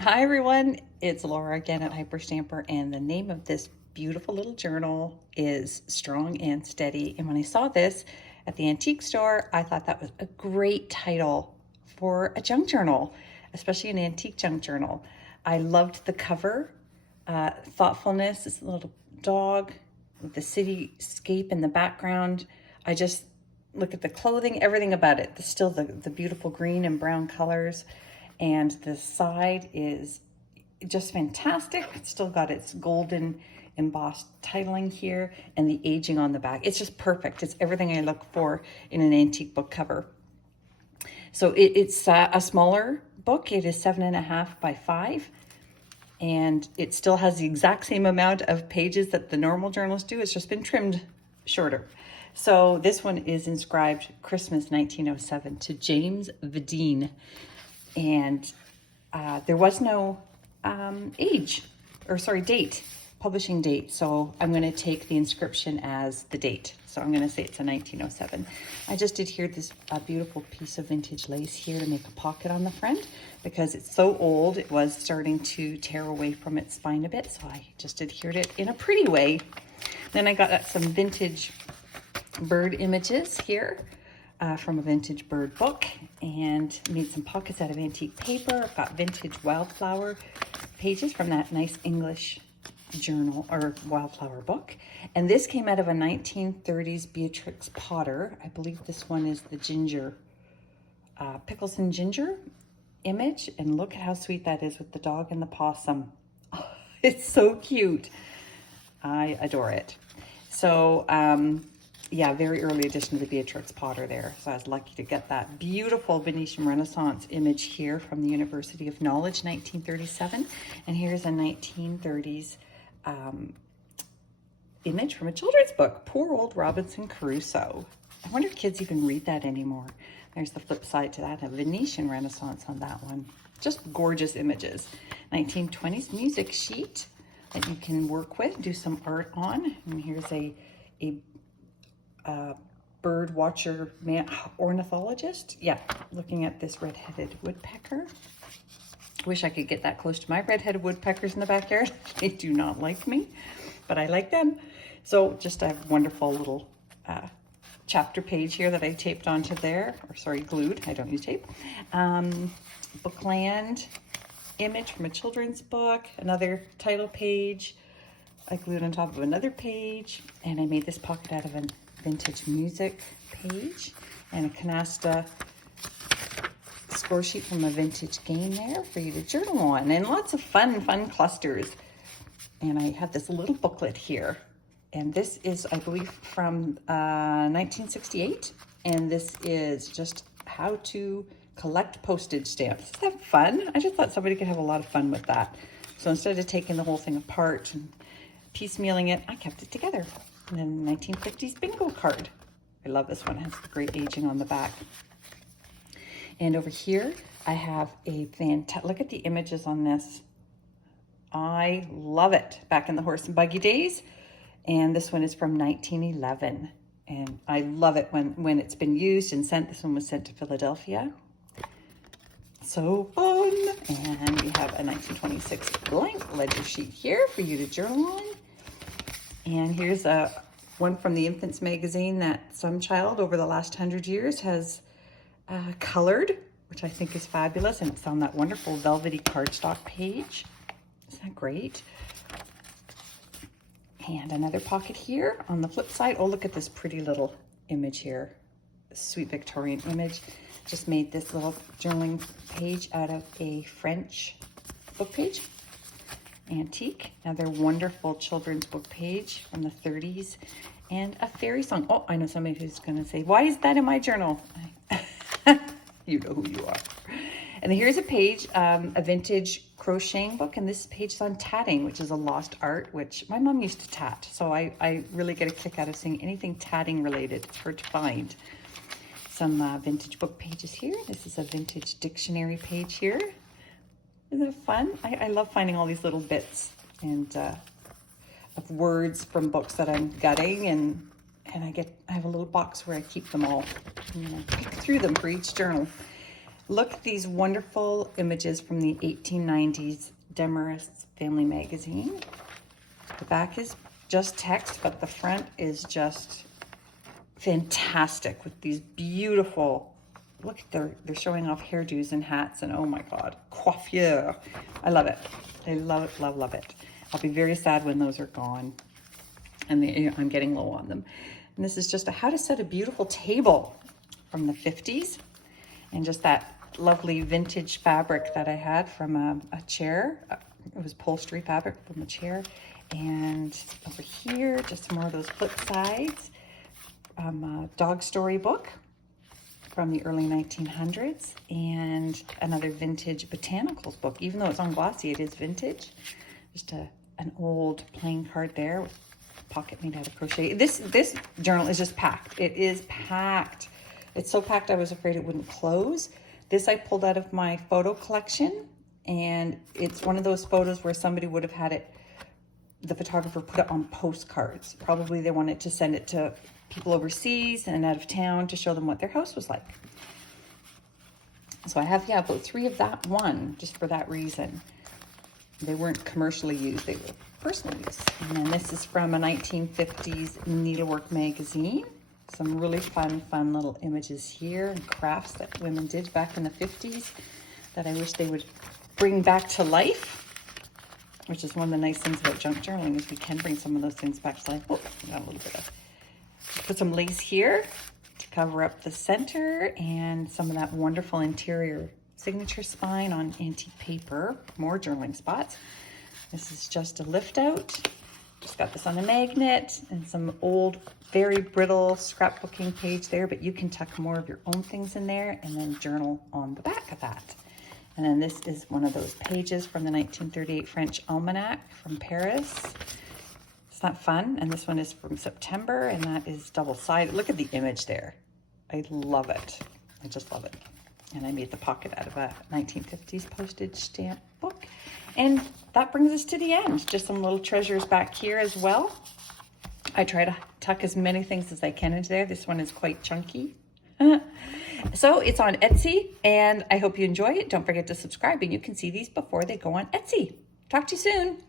Hi everyone, it's Laura again at Hyperstamper, and the name of this beautiful little journal is Strong and Steady. And when I saw this at the antique store, I thought that was a great title for a junk journal, especially an antique junk journal. I loved the cover, thoughtfulness, this little dog with the cityscape in the background. I just look at the clothing, everything about it. Still the beautiful green and brown colors. And the side is just fantastic. It's still got its golden embossed titling here and the aging on the back. It's just perfect. It's everything I look for in an antique book cover. So it's a smaller book. It is 7.5 by 5. And it still has the exact same amount of pages that the normal journals do. It's just been trimmed shorter. So this one is inscribed Christmas 1907 to James Vadine. And there was no date, publishing date. So I'm going to take the inscription as the date. So I'm going to say it's a 1907. I just did here this beautiful piece of vintage lace here to make a pocket on the front because it's so old. It was starting to tear away from its spine a bit. So I just adhered it in a pretty way. Then I got some vintage bird images here. From a vintage bird book, and made some pockets out of antique paper. I've got vintage wildflower pages from that nice English journal or wildflower book. And this came out of a 1930s Beatrix Potter. I believe this one is the ginger, pickles and ginger image. And look at how sweet that is with the dog and the possum. Oh, it's so cute. I adore it. So, yeah, very early edition of the Beatrix Potter there. So I was lucky to get that beautiful Venetian Renaissance image here from the University of Knowledge, 1937. And here's a 1930s image from a children's book, Poor Old Robinson Crusoe. I wonder if kids even read that anymore. There's the flip side to that, a Venetian Renaissance on that one. Just gorgeous images. 1920s music sheet that you can work with, do some art on. And here's a bird watcher, ornithologist. Yeah, looking at this red-headed woodpecker. Wish I could get that close to my red-headed woodpeckers in the backyard. They do not like me, but I like them. So just a wonderful little chapter page here that I taped onto there, or sorry, glued. I don't use tape. Bookland image from a children's book, another title page. I glued on top of another page, and I made this pocket out of a vintage music page and a canasta score sheet from a vintage game there for you to journal on, and lots of fun clusters. And I have this little booklet here, and this is, I believe, from 1968, and this is just how to collect postage stamps. Isn't that fun? I just thought somebody could have a lot of fun with that. So instead of taking the whole thing apart and piecemealing it, I kept it together. And then 1950s bingo card. I love this one. It has great aging on the back. And over here, I have a fantastic, look at the images on this. I love it. Back in the horse and buggy days. And this one is from 1911. And I love it when it's been used and sent. This one was sent to Philadelphia. So fun. And we have a 1926 blank ledger sheet here for you to journal on. And here's one from the Infants magazine that some child over the last 100 years has colored, which I think is fabulous. And it's on that wonderful velvety cardstock page. Isn't that great? And another pocket here on the flip side. Oh, look at this pretty little image here. Sweet Victorian image. Just made this little journaling page out of a French book page. Antique, another wonderful children's book page from the 30s, and a fairy song. Oh, I know somebody who's going to say, why is that in my journal? You know who you are. And here's a page, a vintage crocheting book, and this page is on tatting, which is a lost art, which my mom used to tat. So I really get a kick out of seeing anything tatting related. It's hard to find. Some vintage book pages here. This is a vintage dictionary page here. Isn't it fun? I love finding all these little bits and of words from books that I'm gutting, and I have a little box where I keep them all, pick through them for each journal. Look at these wonderful images from the 1890s Demarest Family Magazine. The back is just text, but the front is just fantastic with these beautiful, look, they're showing off hairdos and hats, and oh my God, coiffure. I love it. I love it, love, love it. I'll be very sad when those are gone and I'm getting low on them. And this is just a how to set a beautiful table from the 50s, and just that lovely vintage fabric that I had from a chair. It was upholstery fabric from a chair. And over here, just some more of those flip sides. A dog story book from the early 1900s, and another vintage botanicals book. Even though it's on glossy, it is vintage. Just an old playing card there with a pocket made out of crochet. This journal is just packed. It is packed. It's so packed I was afraid it wouldn't close. This I pulled out of my photo collection, and it's one of those photos where somebody would have had it, the photographer put it on postcards. Probably they wanted to send it to people overseas and out of town to show them what their house was like. So I have, yeah, about 3 of that one, just for that reason. They weren't commercially used, they were personal use. And then this is from a 1950s needlework magazine. Some really fun little images here and crafts that women did back in the 50s that I wish they would bring back to life, which is one of the nice things about junk journaling, is we can bring some of those things back to life. Oh, got a little bit of, put some lace here to cover up the center, and some of that wonderful interior signature spine on antique paper, more journaling spots. This is just a lift out. Just got this on a magnet, and some old, very brittle scrapbooking page there, but you can tuck more of your own things in there and then journal on the back of that. And then this is one of those pages from the 1938 French Almanac from Paris. It's not fun. And this one is from September, and that is double-sided. Look at the image there. I love it. I just love it. And I made the pocket out of a 1950s postage stamp book. And that brings us to the end. Just some little treasures back here as well. I try to tuck as many things as I can into there. This one is quite chunky. So it's on Etsy, and I hope you enjoy it. Don't forget to subscribe, and you can see these before they go on Etsy. Talk to you soon.